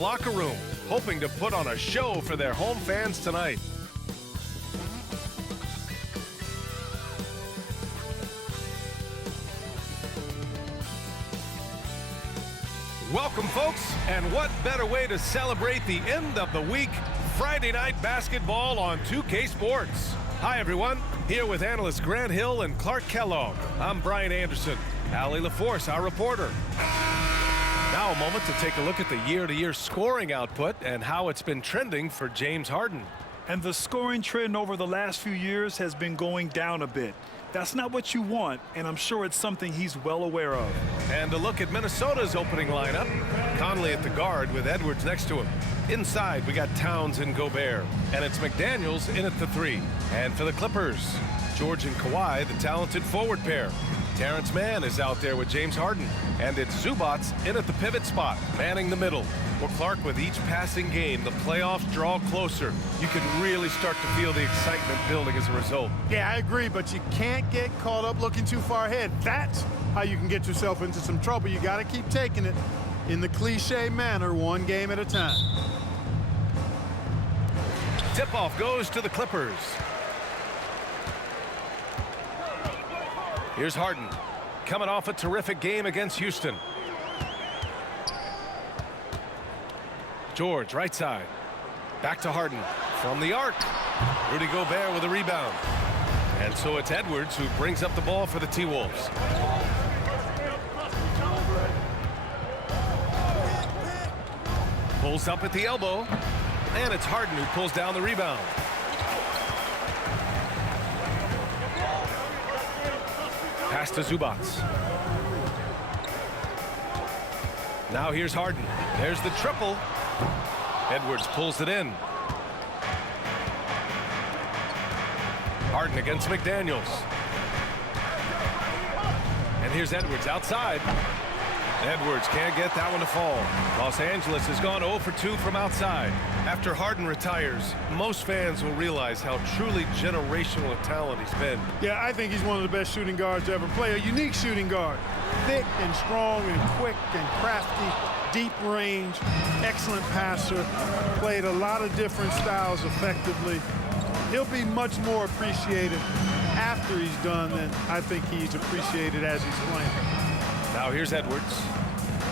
locker room, hoping to put on a show for their home fans tonight. Welcome, folks, and what better way to celebrate the end of the week? Friday night basketball on 2K Sports. Hi, everyone. Here with analysts Grant Hill and Clark Kellogg. I'm Brian Anderson. Allie LaForce, our reporter. Now a moment to take a look at the year-to-year scoring output and how it's been trending for James Harden. And the scoring trend over the last few years has been going down a bit. That's not what you want, and I'm sure it's something he's well aware of. And a look at Minnesota's opening lineup. Conley at the guard with Edwards next to him. Inside, we got Towns and Gobert. And it's McDaniels in at the 3. And for the Clippers, George and Kawhi, the talented forward pair. Terrence Mann is out there with James Harden. And it's Zubac in at the pivot spot, manning the middle. Well, Clark, with each passing game, the playoffs draw closer. You can really start to feel the excitement building as a result. Yeah, I agree, but you can't get caught up looking too far ahead. That's how you can get yourself into some trouble. You got to keep taking it in the cliche manner, one game at a time. Tip-off goes to the Clippers. Here's Harden, coming off a terrific game against Houston. George, right side. Back to Harden from the arc. Rudy Gobert with a rebound. And so it's Edwards who brings up the ball for the T-Wolves. Pulls up at the elbow. And it's Harden who pulls down the rebound. Pass to Zubac. Now here's Harden. There's the triple. Edwards pulls it in. Harden against McDaniels. And here's Edwards outside. Edwards can't get that one to fall. Los Angeles has gone 0 for 2 from outside. After Harden retires, most fans will realize how truly generational a talent he's been. Yeah, I think he's one of the best shooting guards to ever play. A unique shooting guard. Thick and strong and quick and crafty, deep range, excellent passer. Played a lot of different styles effectively. He'll be much more appreciated after he's done than I think he's appreciated as he's playing. Now here's Edwards.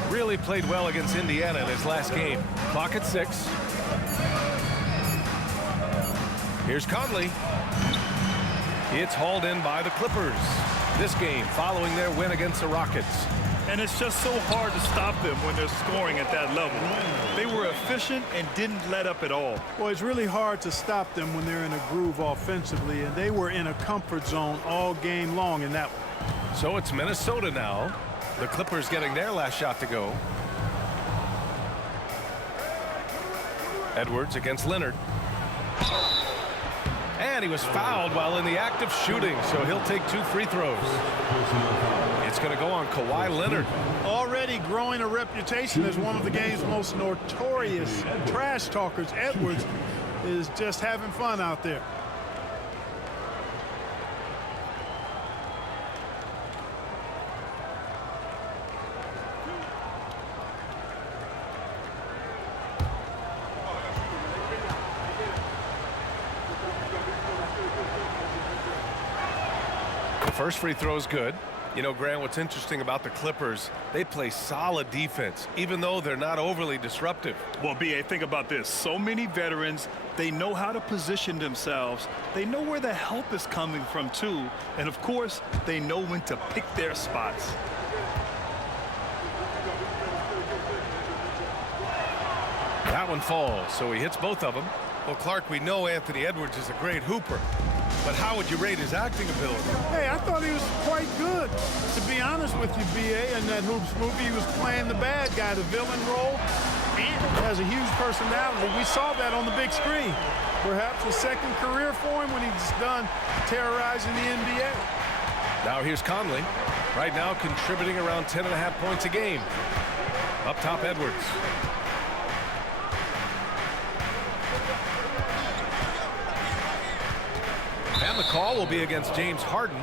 Really played well against Indiana in his last game. Clock at 6. Here's Conley. It's hauled in by the Clippers. This game following their win against the Rockets. And it's just so hard to stop them when they're scoring at that level. They were efficient and didn't let up at all. Well, it's really hard to stop them when they're in a groove offensively, and they were in a comfort zone all game long in that one. So it's Minnesota now. The Clippers getting their last shot to go. Edwards against Leonard. And he was fouled while in the act of shooting, so he'll take 2 free throws. It's going to go on Kawhi Leonard. Already growing a reputation as one of the game's most notorious trash talkers, Edwards is just having fun out there. First free throw is good. You know, Grant, what's interesting about the Clippers, they play solid defense, even though they're not overly disruptive. Well, B.A., think about this. So many veterans, they know how to position themselves. They know where the help is coming from, too. And, of course, they know when to pick their spots. That one falls, so he hits both of them. Well, Clark, we know Anthony Edwards is a great hooper. But how would you rate his acting ability? Hey, I thought he was quite good. To be honest with you, B.A., in that Hoops movie, he was playing the bad guy, the villain role, and has a huge personality. We saw that on the big screen. Perhaps a second career for him when he's done terrorizing the NBA. Now here's Conley. Right now contributing around 10.5 points a game. Up top, Edwards. And the call will be against James Harden.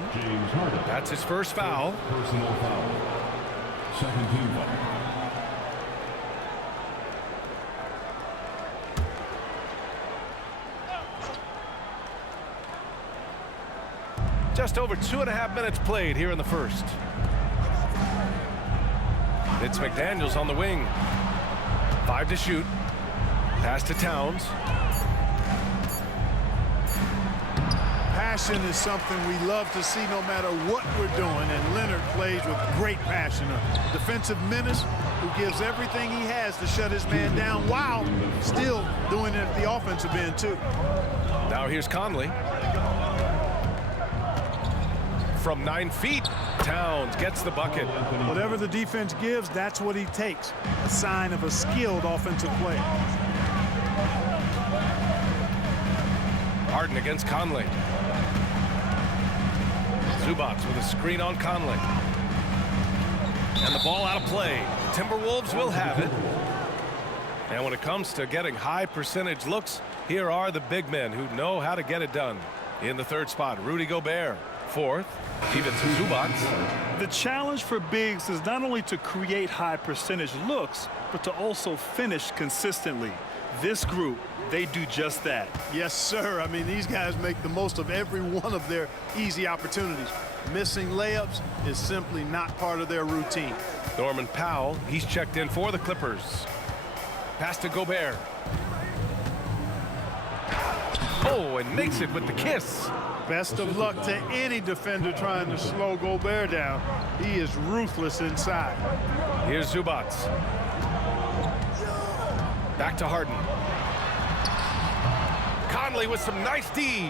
That's his first foul. Personal foul. Second team foul. Just over 2.5 minutes played here in the first. It's McDaniels on the wing. 5 to shoot. Pass to Towns. Passion is something we love to see no matter what we're doing, and Leonard plays with great passion. A defensive menace who gives everything he has to shut his man down while still doing it at the offensive end too. Now here's Conley. From 9 feet, Towns gets the bucket. Whatever the defense gives, that's what he takes. A sign of a skilled offensive player. Harden against Conley. Zubac with a screen on Conley. And the ball out of play. Timberwolves will have it. And when it comes to getting high percentage looks, here are the big men who know how to get it done. In the third spot, Rudy Gobert. Fourth, even to Zubac. The challenge for bigs is not only to create high percentage looks, but to also finish consistently. This group, they do just that. Yes, sir. I mean, these guys make the most of every one of their easy opportunities. Missing layups is simply not part of their routine. Norman Powell, he's checked in for the Clippers. Pass to Gobert. Oh, and makes it with the kiss. Best of luck to any defender trying to slow Gobert down. He is ruthless inside. Here's Zubac. Back to Harden. Conley with some nice D.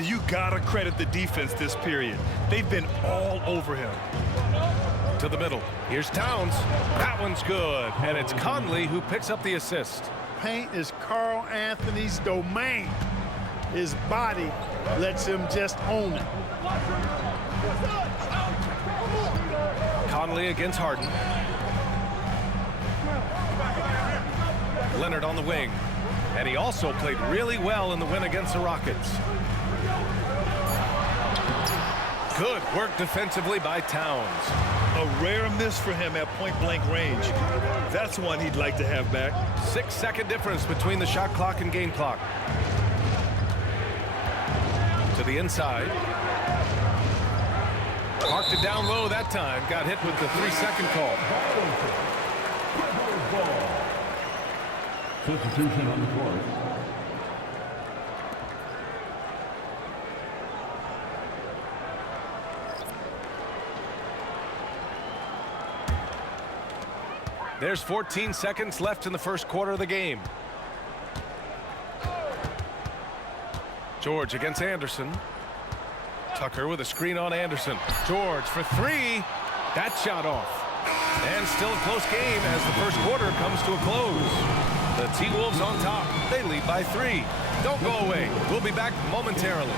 You gotta credit the defense this period. They've been all over him. To the middle. Here's Towns. That one's good. And it's Conley who picks up the assist. Paint is Carl Anthony's domain. His body lets him just own it. Conley against Harden. Leonard on the wing. And he also played really well in the win against the Rockets. Good work defensively by Towns. A rare miss for him at point-blank range. That's one he'd like to have back. 6-second difference between the shot clock and game clock. To the inside. Parked it down low that time. Got hit with the 3-second call. Substitution on the court. There's 14 seconds left in the first quarter of the game. George against Anderson. Tucker with a screen on Anderson. George for 3. That shot off. And still a close game as the first quarter comes to a close. The T-Wolves on top. They lead by 3. Don't go away. We'll be back momentarily.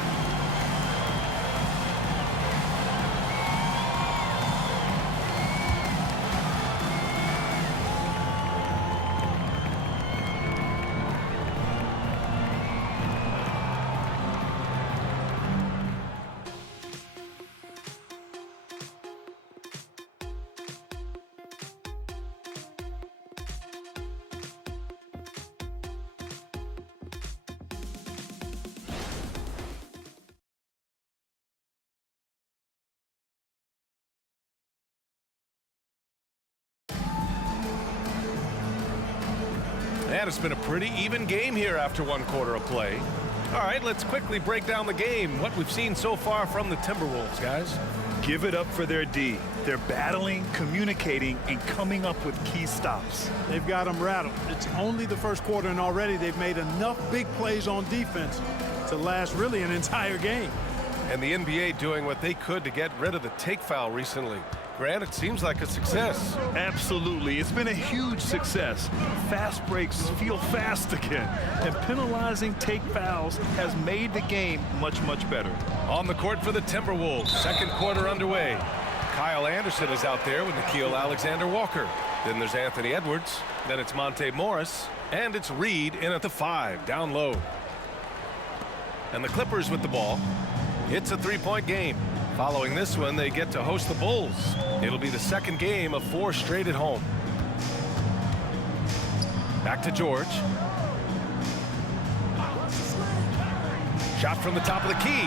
And it's been a pretty even game here after one quarter of play. All right, let's quickly break down the game. What we've seen so far from the Timberwolves, guys. Give it up for their D. They're battling, communicating, and coming up with key stops. They've got them rattled. It's only the first quarter, and already they've made enough big plays on defense to last really an entire game. And the NBA doing what they could to get rid of the take foul recently. Grant, it seems like a success. Absolutely. It's been a huge success. Fast breaks feel fast again. And penalizing take fouls has made the game much, much better. On the court for the Timberwolves. Second quarter underway. Kyle Anderson is out there with Nickeil Alexander-Walker. Then there's Anthony Edwards. Then it's Monte Morris. And it's Reed in at the 5, down low. And the Clippers with the ball. It's a 3-point game. Following this one, they get to host the Bulls. It'll be the second game of 4 straight at home. Back to George. Shot from the top of the key.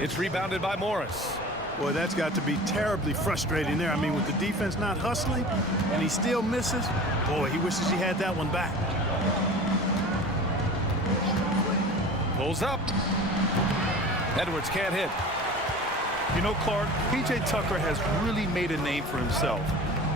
It's rebounded by Morris. Boy, that's got to be terribly frustrating there. I mean, with the defense not hustling and he still misses, boy, he wishes he had that one back. Pulls up. Edwards can't hit. You know, Clark, P.J. Tucker has really made a name for himself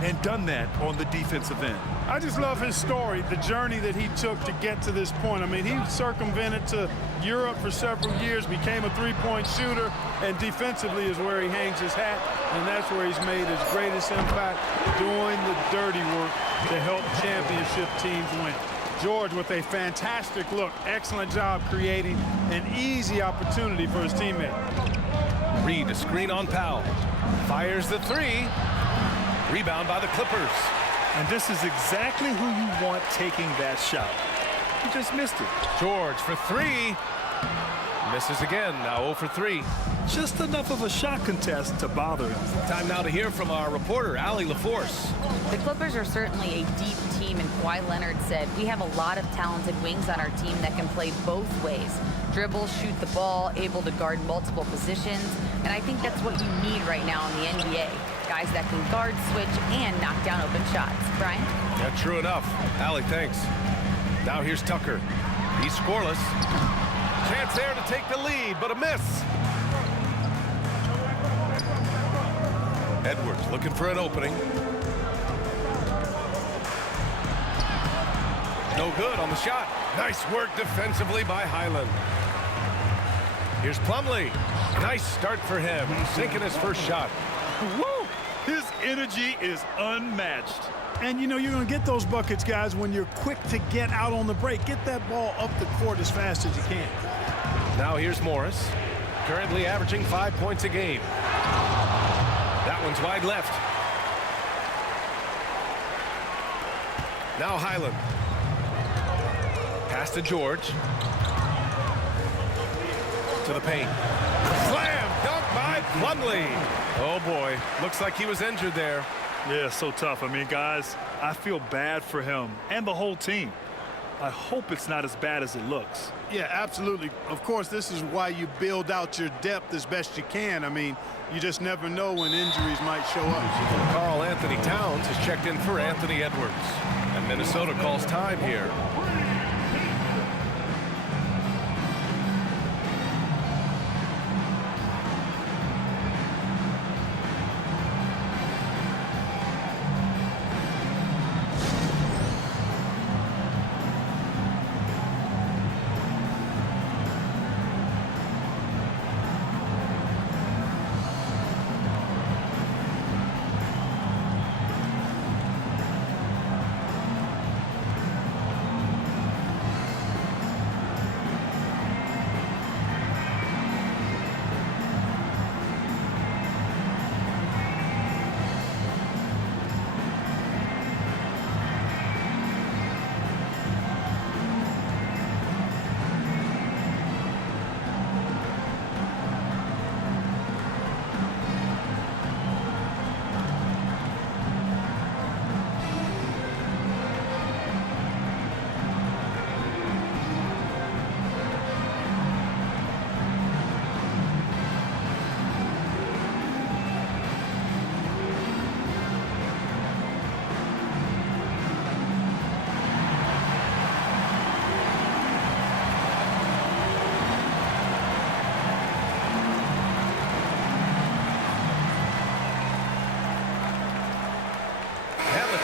and done that on the defensive end. I just love his story, the journey that he took to get to this point. I mean, he circumvented to Europe for several years, became a three-point shooter, and defensively is where he hangs his hat, and that's where he's made his greatest impact, doing the dirty work to help championship teams win. George with a fantastic look. Excellent job creating an easy opportunity for his teammate. Reed, a screen on Powell. Fires the three. Rebound by the Clippers. And this is exactly who you want taking that shot. He just missed it. George for three. Misses again, now 0 for 3. Just enough of a shot contest to bother him. Time now to hear from our reporter, Allie LaForce. The Clippers are certainly a deep team, and Kawhi Leonard said, we have a lot of talented wings on our team that can play both ways. Dribble, shoot the ball, able to guard multiple positions, and I think that's what you need right now in the NBA. Guys that can guard, switch, and knock down open shots. Brian? Yeah, true enough. Allie, thanks. Now here's Tucker. He's scoreless. Chance there to take the lead, but a miss. Edwards looking for an opening. No good on the shot. Nice work defensively by Highland. Here's Plumlee. Nice start for him. Sinking his first shot. Woo! His energy is unmatched. And, you know, you're going to get those buckets, guys, when you're quick to get out on the break. Get that ball up the court as fast as you can. Now here's Morris. Currently averaging 5 points a game. That one's wide left. Now Highland. Pass to George. To the paint. Slam! Dunk by Plumlee. Oh, boy. Looks like he was injured there. Yeah, so tough. I mean, guys, I feel bad for him and the whole team. I hope it's not as bad as it looks. Yeah, absolutely. Of course, this is why you build out your depth as best you can. I mean, you just never know when injuries might show up. Karl Anthony Towns has checked in for Anthony Edwards. And Minnesota calls time here.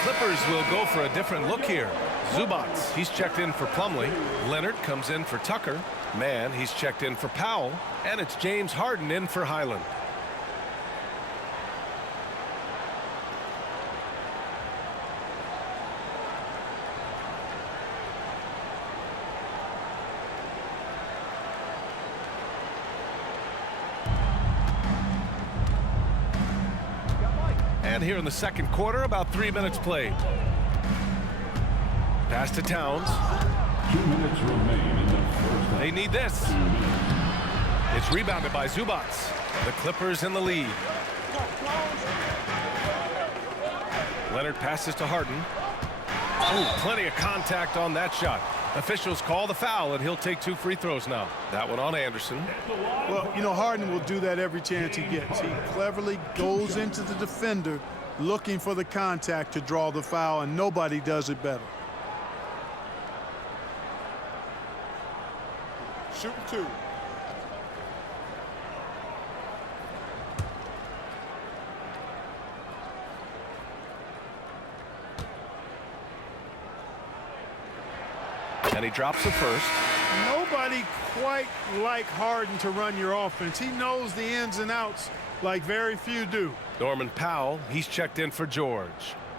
Clippers will go for a different look here. Zubats, he's checked in for Plumlee. Leonard comes in for Tucker. Mann, he's checked in for Powell. And it's James Harden in for Highland. And here in the second quarter, about 3 minutes played. Pass to Towns. 2 minutes remain in the first. They need this. It's rebounded by Zubats. The Clippers in the lead. Leonard passes to Harden. Oh, plenty of contact on that shot. Officials call the foul, and he'll take 2 free throws now. That one on Anderson. Well, you know, Harden will do that every chance he gets. He cleverly goes into the defender looking for the contact to draw the foul, and nobody does it better. Shooting 2. And he drops the first. Nobody quite like Harden to run your offense. He knows the ins and outs like very few do. Norman Powell, he's checked in for George.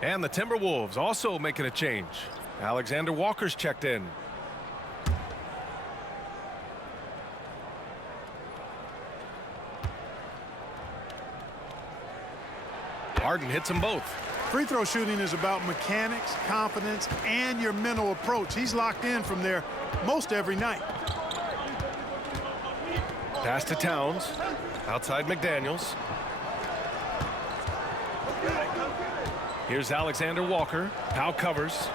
And the Timberwolves also making a change. Alexander Walker's checked in. Harden hits them both. Free throw shooting is about mechanics, confidence, and your mental approach. He's locked in from there most every night. Pass to Towns. Outside McDaniels. Here's Alexander Walker. Powell covers.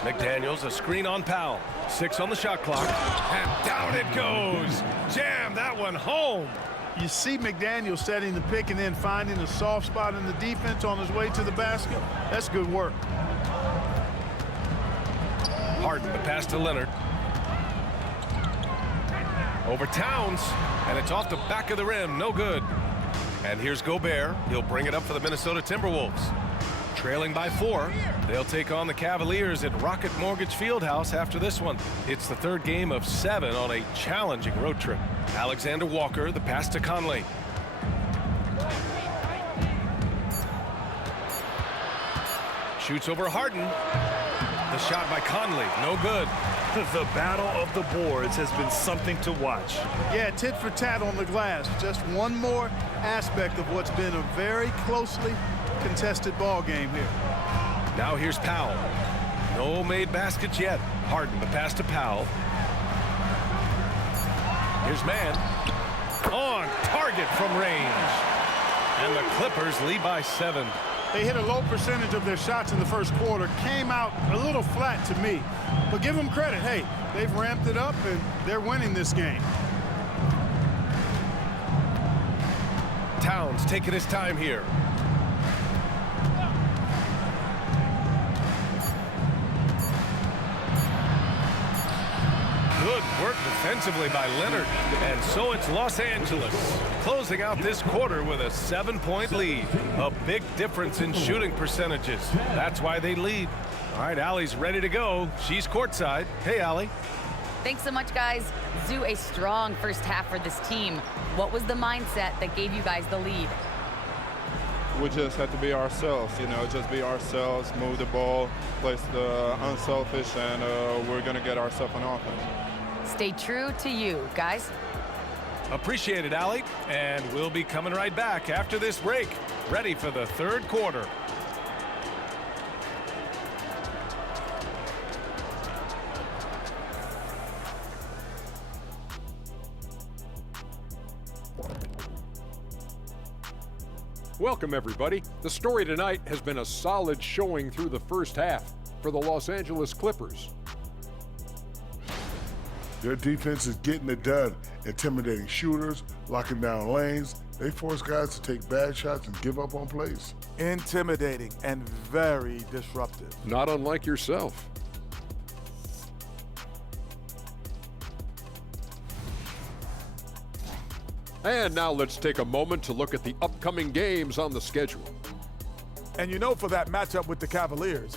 McDaniels, a screen on Powell. 6 on the shot clock. And down it goes. Jam that one home. You see McDaniel setting the pick and then finding a soft spot in the defense on his way to the basket. That's good work. Harden, the pass to Leonard. Over Towns, and it's off the back of the rim. No good. And here's Gobert. He'll bring it up for the Minnesota Timberwolves. Trailing by 4. They'll take on the Cavaliers at Rocket Mortgage Fieldhouse after this one. It's the 3rd game of 7 on a challenging road trip. Alexander Walker, the pass to Conley. Shoots over Harden. The shot by Conley, no good. The battle of the boards has been something to watch. Yeah, tit for tat on the glass. Just one more aspect of what's been a very closely contested ball game here. Now here's Powell. No made baskets yet. Harden, the pass to Powell. Here's Mann. On target from range. And the Clippers lead by 7. They hit a low percentage of their shots in the first quarter. Came out a little flat to me. But give them credit. Hey, they've ramped it up, and they're winning this game. Towns taking his time here. Good work defensively by Leonard. And so it's Los Angeles closing out this quarter with a 7-point lead. A big difference in shooting percentages. That's why they lead. All right, Allie's ready to go. She's courtside. Hey, Allie. Thanks so much, guys. Zoo, a strong first half for this team. What was the mindset that gave you guys the lead? We just have to be ourselves, you know, just be ourselves, move the ball, play the unselfish, and we're going to get ourselves an offense. Stay true to you, guys. Appreciate it, Allie. And we'll be coming right back after this break. Ready for the 3rd quarter. Welcome, everybody. The story tonight has been a solid showing through the first half for the Los Angeles Clippers. Their defense is getting it done, intimidating shooters, locking down lanes. They force guys to take bad shots and give up on plays. Intimidating and very disruptive. Not unlike yourself. And now let's take a moment to look at the upcoming games on the schedule. And you know, for that matchup with the Cavaliers,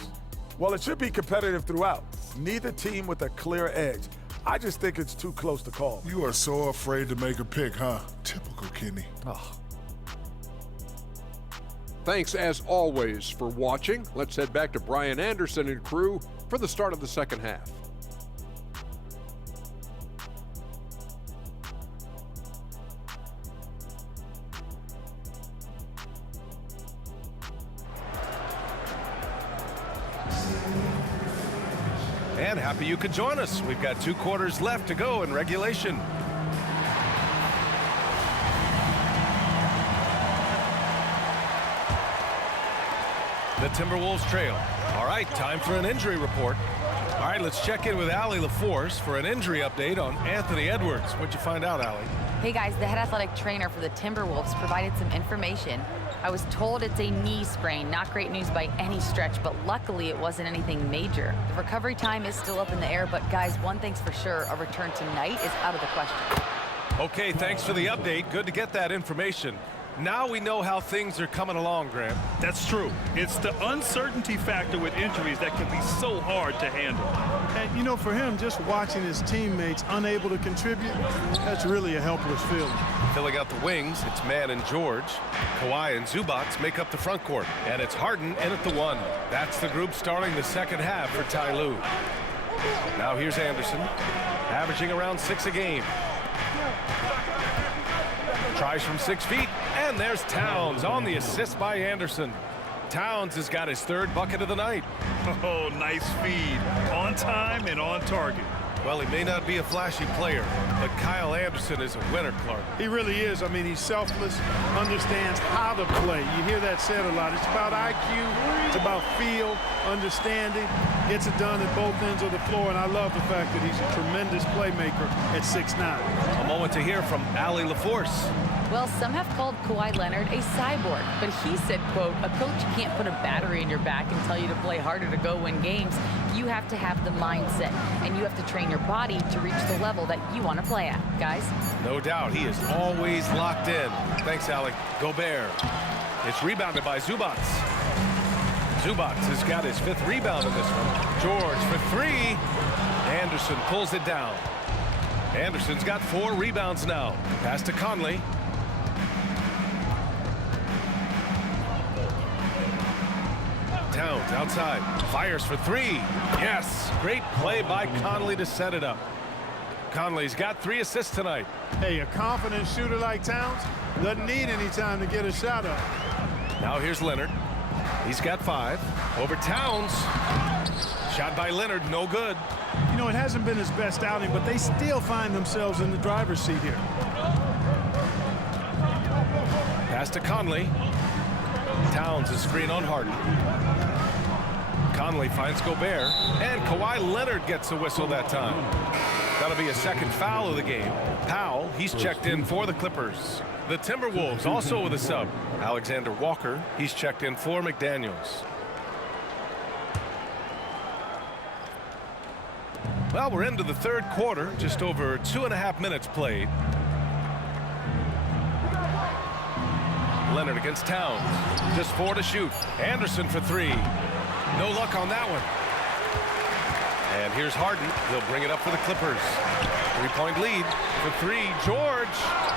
well, it should be competitive throughout. Neither team with a clear edge. I just think it's too close to call. You are so afraid to make a pick, huh? Typical Kenny. Oh. Thanks, as always, for watching. Let's head back to Brian Anderson and crew for the start of the second half. And happy you could join us. We've got 2 quarters left to go in regulation. The Timberwolves trail. All right, time for an injury report. All right, let's check in with Allie LaForce for an injury update on Anthony Edwards. What'd you find out, Allie? Hey guys, the head athletic trainer for the Timberwolves provided some information. I was told it's a knee sprain, not great news by any stretch, but luckily it wasn't anything major. The recovery time is still up in the air, but guys, one thing's for sure, a return tonight is out of the question. Okay, thanks for the update. Good to get that information. Now we know how things are coming along, Graham. That's true. It's the uncertainty factor with injuries that can be so hard to handle. And, you know, for him, just watching his teammates unable to contribute, that's really a helpless feeling. Filling out the wings, it's Mann and George. Kawhi and Zubats make up the front court. And it's Harden in at the 1. That's the group starting the second half for Ty Lue. Now here's Anderson, averaging around 6 a game. Tries from 6 feet, and there's Towns on the assist by Anderson. Towns has got his 3rd bucket of the night. Oh, nice feed. On time and on target. Well, he may not be a flashy player, but Kyle Anderson is a winner, Clark. He really is. I mean, he's selfless, understands how to play. You hear that said a lot. It's about IQ, it's about feel, understanding. Gets it done at both ends of the floor, and I love the fact that he's a tremendous playmaker at 6'9". A moment to hear from Allie LaForce. Well, some have called Kawhi Leonard a cyborg, but he said, quote, a coach can't put a battery in your back and tell you to play harder to go win games. You have to have the mindset, and you have to train your body to reach the level that you want to play at, guys. No doubt, he is always locked in. Thanks, Alec. Gobert. It's rebounded by Zubats. Zubats has got his 5th rebound in this one. George for 3. Anderson pulls it down. Anderson's got 4 rebounds now. Pass to Conley. Towns outside, fires for 3. Yes, great play by Conley to set it up. Conley's got 3 assists tonight. Hey, a confident shooter like Towns doesn't need any time to get a shot up. Now here's Leonard. He's got 5. Over Towns. Shot by Leonard, no good. You know, it hasn't been his best outing, but they still find themselves in the driver's seat here. Pass to Conley. Towns is screen on Harden. Conley finds Gobert, and Kawhi Leonard gets a whistle that time. That'll be a 2nd foul of the game. Powell, he's checked in for the Clippers. The Timberwolves also with a sub. Alexander Walker, he's checked in for McDaniels. Well, we're into the 3rd quarter, just over 2.5 minutes played. Leonard against Towns. Just 4 to shoot. Anderson for 3. No luck on that one. And here's Harden. He'll bring it up for the Clippers. 3-point lead for 3. George.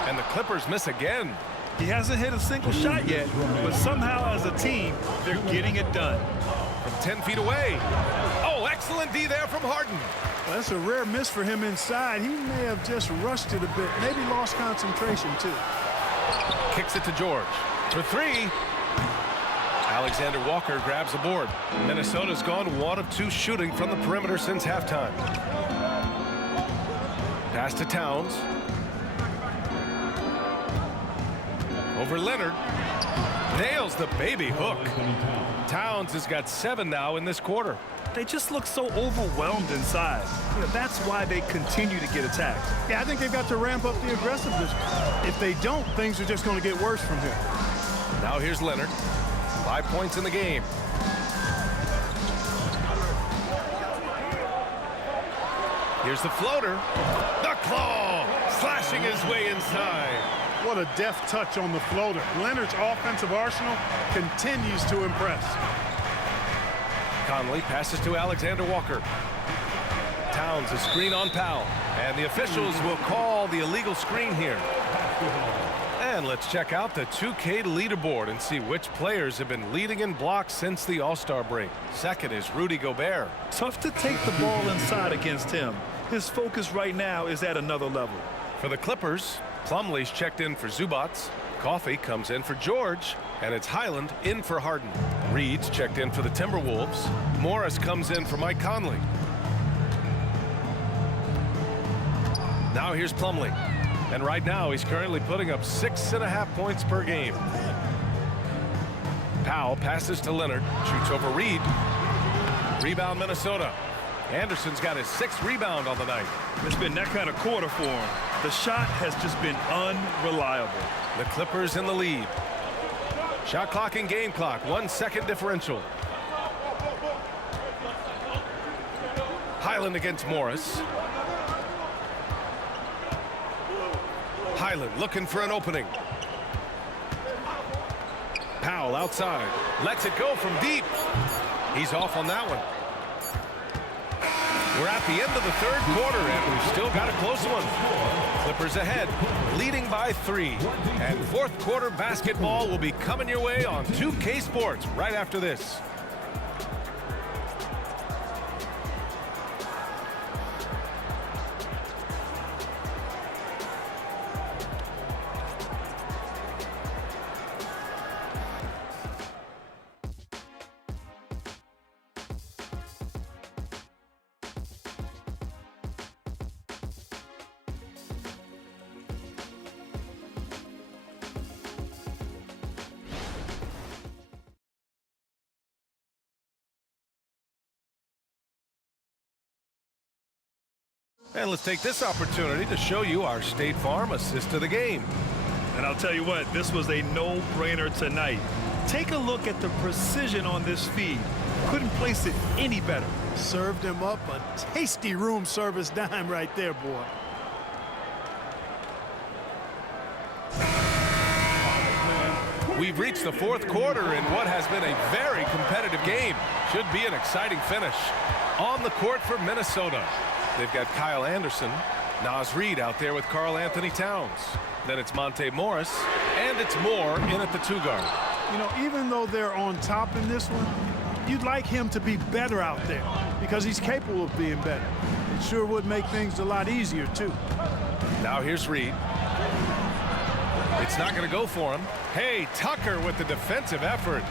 And the Clippers miss again. He hasn't hit a single shot yet, but somehow as a team, they're getting it done. From 10 feet away. Oh, excellent D there from Harden. Well, that's a rare miss for him inside. He may have just rushed it a bit. Maybe lost concentration, too. Kicks it to George for 3. Alexander Walker grabs the board. Minnesota's gone 1 of 2 shooting from the perimeter since halftime. Pass to Towns. Over Leonard. Nails the baby hook. Towns has got 7 now in this quarter. They just look so overwhelmed inside. You know, that's why they continue to get attacked. Yeah, I think they've got to ramp up the aggressiveness. If they don't, things are just going to get worse from here. Now here's Leonard. 5 points in the game. Here's the floater. The claw slashing his way inside. What a deft touch on the floater. Leonard's offensive arsenal continues to impress. Conley passes to Alexander Walker. Towns a screen on Powell. And the officials will call the illegal screen here. And let's check out the 2K leaderboard and see which players have been leading in blocks since the All-Star break. Second is Rudy Gobert. Tough to take the ball inside against him. His focus right now is at another level. For the Clippers, Plumlee's checked in for Zubats. Coffey comes in for George. And it's Highland in for Harden. Reed's checked in for the Timberwolves. Morris comes in for Mike Conley. Now here's Plumlee. And right now he's currently putting up 6.5 points per game. Powell passes to Leonard. Shoots over Reed. Rebound Minnesota. Anderson's got his 6th rebound on the night. It's been that kind of quarter for him. The shot has just been unreliable. The Clippers in the lead. Shot clock and game clock, 1 second differential. Highland against Morris. Highland looking for an opening. Powell outside. Lets it go from deep. He's off on that one. We're at the end of the 3rd quarter, and we've still got a close one. Clippers ahead, leading by 3. And 4th quarter basketball will be coming your way on 2K Sports right after this. And let's take this opportunity to show you our State Farm assist of the game. And I'll tell you what, this was a no-brainer tonight. Take a look at the precision on this feed. Couldn't place it any better. Served him up a tasty room service dime right there, boy. We've reached the 4th quarter in what has been a very competitive game. Should be an exciting finish. On the court for Minnesota, they've got Kyle Anderson, Naz Reid out there with Karl Anthony Towns. Then it's Monte Morris, and it's Moore in at the 2 guard. You know, even though they're on top in this one, you'd like him to be better out there because he's capable of being better. It sure would make things a lot easier, too. Now here's Reid. It's not going to go for him. Hey, Tucker with the defensive effort.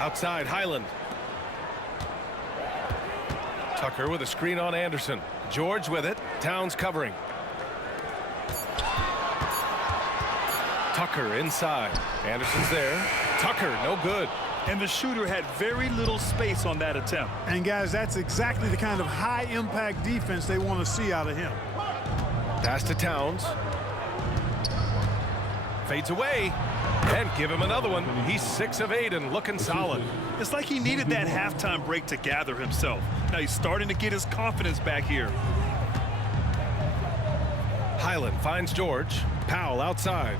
Outside, Highland. Tucker with a screen on Anderson. George with it. Towns covering. Tucker inside. Anderson's there. Tucker, no good. And the shooter had very little space on that attempt. And, guys, that's exactly the kind of high-impact defense they want to see out of him. Pass to Towns. Fades away. And give him another one. He's 6 of 8 and looking solid. It's like he needed that halftime break to gather himself. Now he's starting to get his confidence back here. Highland finds George. Powell outside.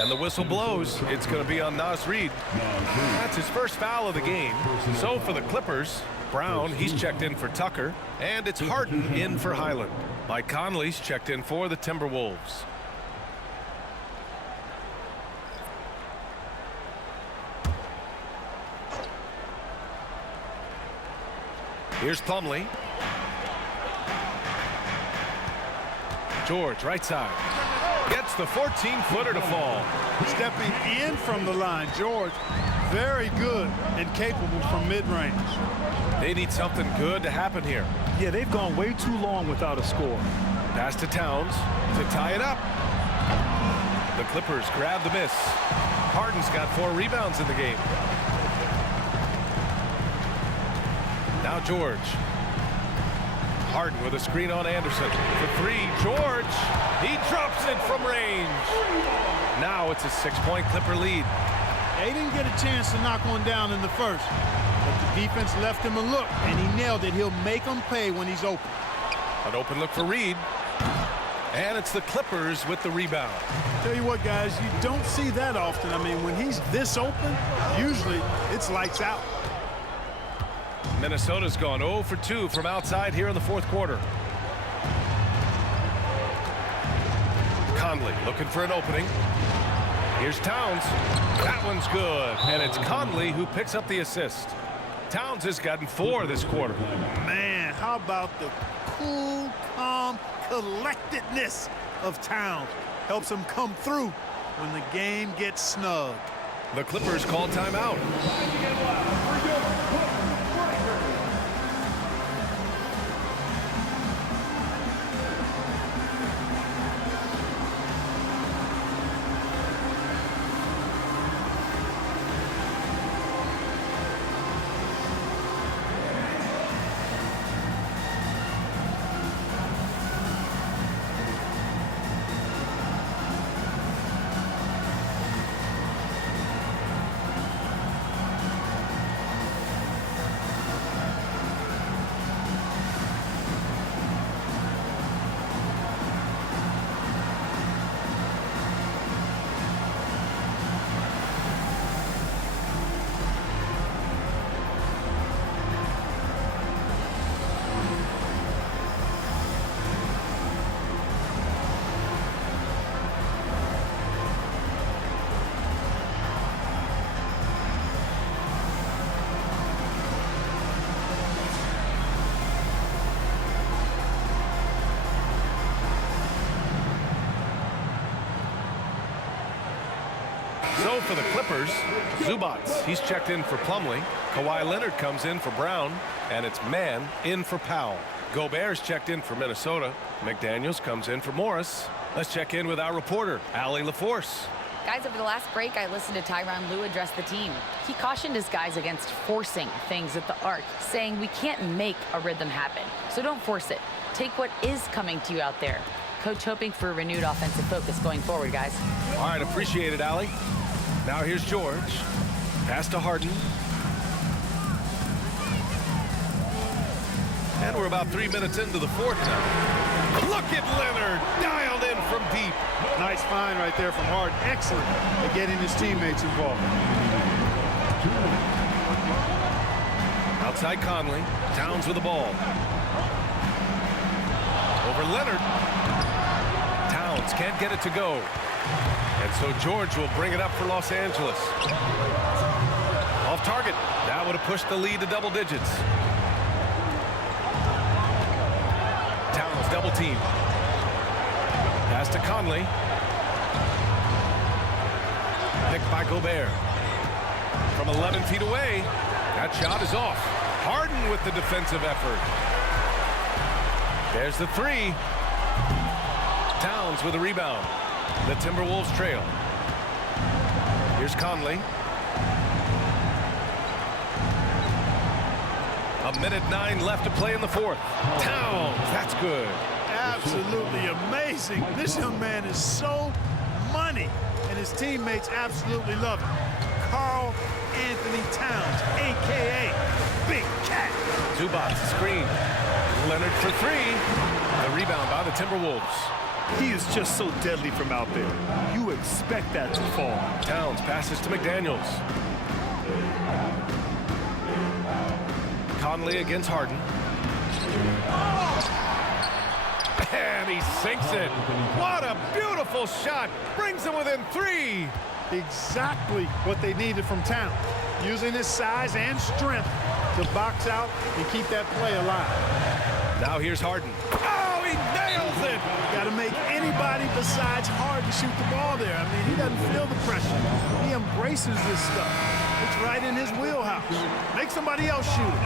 And the whistle blows. It's going to be on Naz Reid. That's his first foul of the game. So for the Clippers, Brown, he's checked in for Tucker. And it's Harden in for Highland. Mike Conley's checked in for the Timberwolves. Here's Plumlee. George, right side. Gets the 14-footer to fall. Stepping in from the line, George, very good and capable from mid-range. They need something good to happen here. Yeah, they've gone way too long without a score. Pass to Towns to tie it up. The Clippers grab the miss. Harden's got 4 rebounds in the game. Now George. Harden with a screen on Anderson. For 3, George. He drops it from range. Now it's a 6-point Clipper lead. They didn't get a chance to knock one down in the first, but the defense left him a look, and he nailed it. He'll make them pay when he's open. An open look for Reid. And it's the Clippers with the rebound. Tell you what, guys, you don't see that often. I mean, when he's this open, usually it's lights out. Minnesota's gone 0 for 2 from outside here in the 4th quarter. Conley looking for an opening. Here's Towns. That one's good. And it's Conley who picks up the assist. Towns has gotten 4 this quarter. Man, how about the cool, calm collectedness of Towns? Helps him come through when the game gets snug. The Clippers call timeout. So for the Clippers, Zubats, he's checked in for Plumlee. Kawhi Leonard comes in for Brown, and it's Mann in for Powell. Gobert's checked in for Minnesota. McDaniels comes in for Morris. Let's check in with our reporter, Allie LaForce. Guys, over the last break, I listened to Tyronn Lue address the team. He cautioned his guys against forcing things at the arc, saying we can't make a rhythm happen, so don't force it. Take what is coming to you out there. Coach hoping for a renewed offensive focus going forward, guys. All right, appreciate it, Allie. Now here's George. Pass to Harden. And we're about 3 minutes into the fourth now. Look at Leonard, dialed in from deep. Nice find right there from Harden. Excellent at getting his teammates involved. Outside Conley. Towns with the ball. Over Leonard. Towns can't get it to go. And so George will bring it up for Los Angeles. Off target. That would have pushed the lead to double digits. Towns double team. Pass to Conley. Picked by Gobert. From 11 feet away. That shot is off. Harden with the defensive effort. There's the three. Towns with a rebound. The Timberwolves trail. Here's Conley. A minute 9 left to play in the fourth. Towns, that's good. Absolutely amazing. This young man is so money, and his teammates absolutely love him. Karl Anthony Towns, a.k.a. Big Cat. Zubats screen. Leonard for three. The rebound by the Timberwolves. He is just so deadly from out there. You expect that to fall. Towns passes to McDaniels. Conley against Harden. And he sinks it. What a beautiful shot. Brings him within three. Exactly what they needed from Towns. Using his size and strength to box out and keep that play alive. Now here's Harden. Oh, he nails it. Got to make anybody besides Harden shoot the ball there. I mean, he doesn't feel the pressure. He embraces this stuff. It's right in his wheelhouse. Make somebody else shoot it.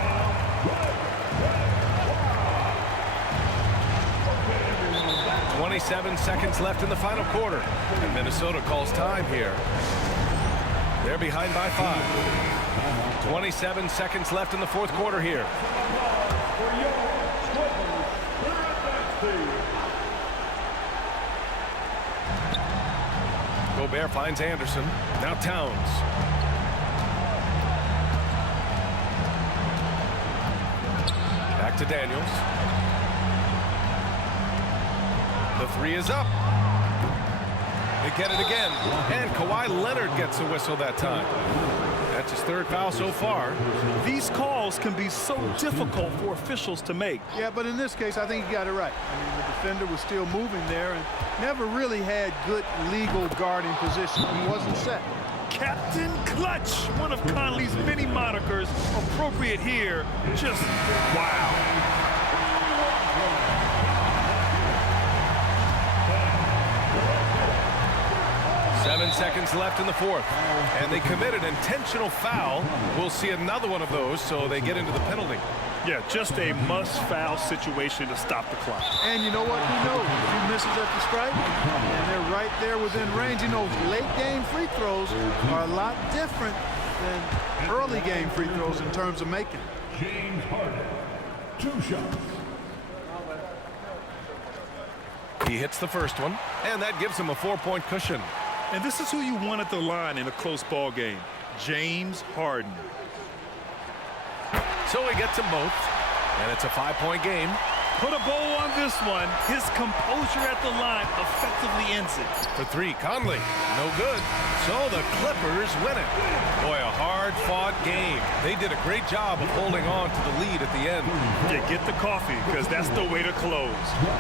27 seconds left in the final quarter. And Minnesota calls time here. They're behind by 5. 27 seconds left in the fourth quarter here. Gobert finds Anderson. Now Towns. Back to Daniels. The three is up. They get it again. And Kawhi Leonard gets a whistle that time. That's his third foul so far. These calls can be so difficult for officials to make. Yeah, but in this case, I think he got it right. I mean, the defender was still moving there and never really had good legal guarding position. He wasn't set. Captain Clutch, one of Conley's many monikers, appropriate here. Just wow. 7 seconds left in the fourth. And they committed an intentional foul. We'll see another one of those, so they get into the penalty. Yeah, just a must-foul situation to stop the clock. And you know what? He knows if he misses at the stripe, and they're right there within range. He knows late-game free throws are a lot different than early-game free throws in terms of making it. James Harden, 2 shots. He hits the first one, and that gives him a 4-point cushion. And this is who you want at the line in a close ball game, James Harden. So he gets them both, and it's a 5-point game. Put a bow on this one. His composure at the line effectively ends it. For three, Conley, no good. So the Clippers win it. Boy, a hard-fought game. They did a great job of holding on to the lead at the end. Yeah, get the coffee, because that's the way to close.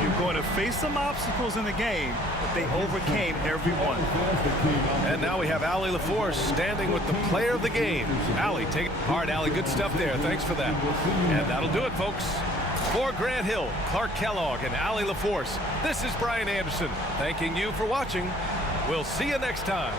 You're going to face some obstacles in the game, but they overcame every one. And now we have Allie LaForce standing with the player of the game. Allie, take it hard, Allie. Good stuff there. Thanks for that. And that'll do it, folks. For Grant Hill, Clark Kellogg, and Allie LaForce, this is Brian Anderson thanking you for watching. We'll see you next time.